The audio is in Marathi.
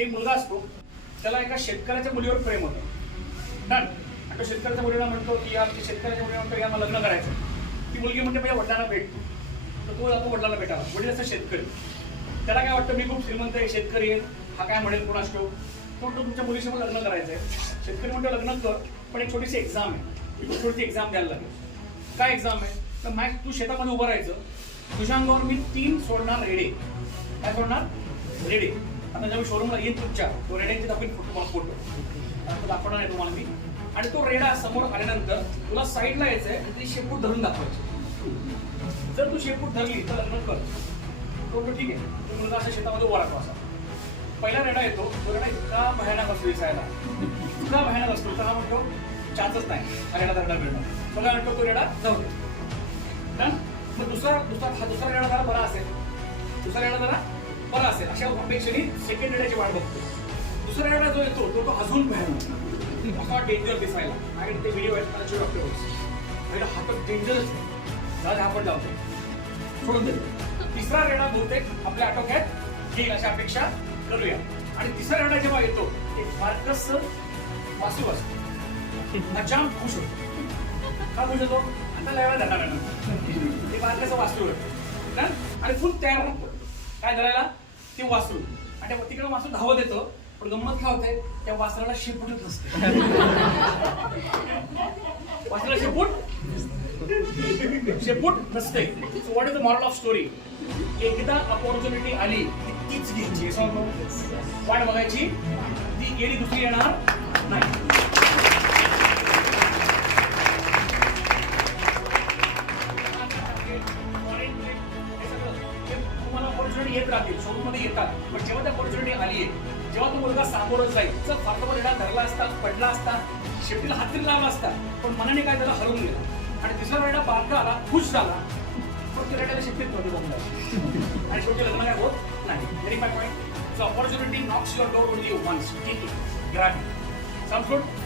एक मुलगा असतो, त्याला एका शेतकऱ्याच्या मुलीवर प्रेम होतं. डन. आणि तो शेतकऱ्याच्या मुलीला म्हणतो की यार, शेतकऱ्याच्या मुलीला म्हणतो यार मला लग्न करायचं. ती मुलगी म्हणते माझ्या वडिलांना भेट. तर तो जातो वडिलांना भेटायला. वडील असं शेतकरी, त्याला काय वाटतं मी खूप श्रीमंत आहे, शेतकरी आहे, हा काय म्हणेल कोणास ठेव. तो म्हणतो तुमच्या मुलीशी मला लग्न करायचं आहे. शेतकरी म्हणतो लग्न कर, पण एक छोटीशी एक्झाम आहे, छोटीशी एक्झाम द्यायला लागेल. काय एक्झाम आहे तर मॅच, तू शेतामध्ये उभं राहायचं, तुझ्या अंगावर मी 3 सोडणार रेडे. काय सोडणार? रेडे. आता जेव्हा शोरूमला येईल तुमच्या, तो रेड्यांची दाखवीन फोटो दाखवणार आहे तुम्हाला मी. आणि तो रेडा समोर आल्यानंतर तुला साईडला यायचंय आणि ती शेपूट धरून दाखवायची. जर तू शेपूट धरली तर लग्न कर. तो ठीक आहे. तो मुलगा असा शेतामध्ये उभा राहतो. असा पहिला रेडा येतो, तो रेडा इतका भयानक असतो दिसायला, इतका भयानक असतो तर हा म्हणतो चान्सच नाही हा रेडा धरला मिळणार. बघा म्हणतो तो रेडा जाऊ दे. मग दुसरा रेडा जरा बरा असेल, दुसरा रेडा जरा बरा असेल अशा अपेक्षेने सेकंड रेड्याची वाट बघतो. दुसरा रेडा जो येतो तो अजून भयानक, असा डेंजर दिसायला. आणि ते व्हिडिओ आहेत मला चिड वाटतो, हातात डेंजरच आहे, आपण जातो सोडून देतो. तिसरा रेडा बहुतेक आपल्या आटोक्यात येईल अशा अपेक्षा करूया. आणि तिसरा रेडा जेव्हा येतो एक बारकस वासू असतो, जाम खुश होतो. का खुश होतो? आता लयवा धरणार ते बारकस वासरू आहे आणि फुल तयार राहतो काय धरायला ते वासरू. आणि तिकडे वासरू धावत येतो, पण गंमत काय होते त्या वासराला शेपूटच नसते. वासराला शेपूट नसते. So what is the moral of story? एकदा अपॉर्च्युनिटी आली की तीच घ्यायची, वाट बघायची, ती गेली दुसरी येणार नाही. तुम्हाला अपॉर्च्युनिटी येत राहतील, शोरूममध्ये येतात, पण जेव्हा त्या अपॉर्च्युनिटी आली आहे, जेव्हा तो मुलगा सामोरच जाईल, जर फारसा रेडा धरला असता, पडला असता, शेपटीला हात तरी लावला असता, पण मनाने काय त्याला हरवून गेला. आणि तिसरा रेडा बारका आला, खुश झाला, पण त्या रेड्याला शेपटीत नव्हती बघणार आणि शेवटी लग्न काय होत नाही. व्हेरी माय पॉईंट. सो अपॉर्च्युनिटी नॉक्स युअर डोर ओनली वन्स. ठीक आहे, ग्रॅब इट. Sounds good?